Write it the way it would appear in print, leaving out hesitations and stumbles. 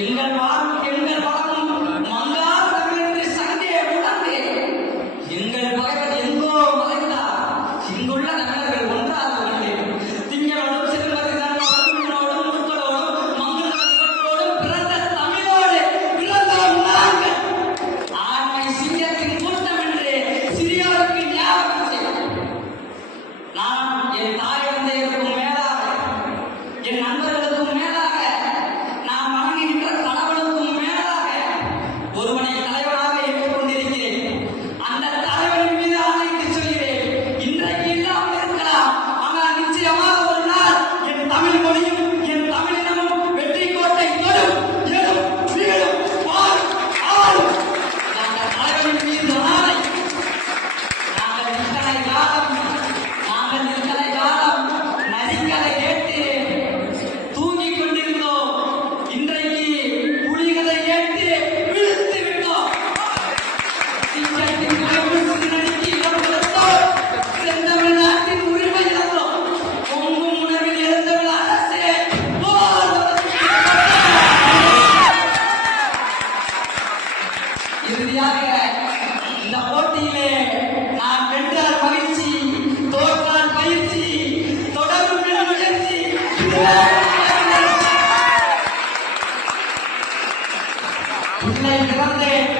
எங்கள் வாழும் மங்கா தமிழென்று சங்கே உணர்ந்து எங்கள் பகைவர் எங்கோ மறைந்தார். இங்குள்ள தமிழர்கள் ஒன்றாகவில்லை. திங்களோடும் சிறுவர்களோடும் முற்களோடும் மங்களோடும் பிறந்த தமிழோடு பிறந்தோம் நாங்கள். ஆண்மை சிங்கத்தின் கூட்டம் என்று சிறியோருக்கு ஞாபகம் செய்யும். நான் என் தாய் தந்தையருக்கும் மேலாக, என் நண்பர்களுக்கும் மேலாக, நான் வணங்குகின்ற கடவுளுக்கும் மேலாக ஒருவனை தலைவராக ஏற்றுக்கொண்டிருக்கிறேன். அந்த தலைவனின் மீது ஆணையிட்டு சொல்கிறேன், இன்றைக்கு இல்லாமல் இருக்கலாம், ஆனால் நிச்சயமாக ஒரு நாள் என் தமிழ் மொழியும் என் தமிழினமும் வெற்றி கோட்டை தொடும், எழும், வீழும், வாழும், ஆளும். அந்த தலைவனின் மீது ஆணை. நாங்கள் இத்தனை காலம் நரிக்கதை கேட்டு தூங்கிக் கொண்டிருந்தோம். இன்றைக்கு புலிகளை கேட்டு விழுத்து விட்டோம். சிங்கத்தின் குரல் நடுக்கி இடம் கொடுத்தோம். செந்தமிழ்நாட்டின் உரிமை இழந்தோம். பொங்கும் உணர்வில் இழந்தவள் அரசே இறுதியாக இந்த போட்டியிலே நான் வென்றால் மகிழ்ச்சி, தோற்றால் பயிற்சி, தொடரும் முயற்சி. பிள்ளை பிறந்தேன்,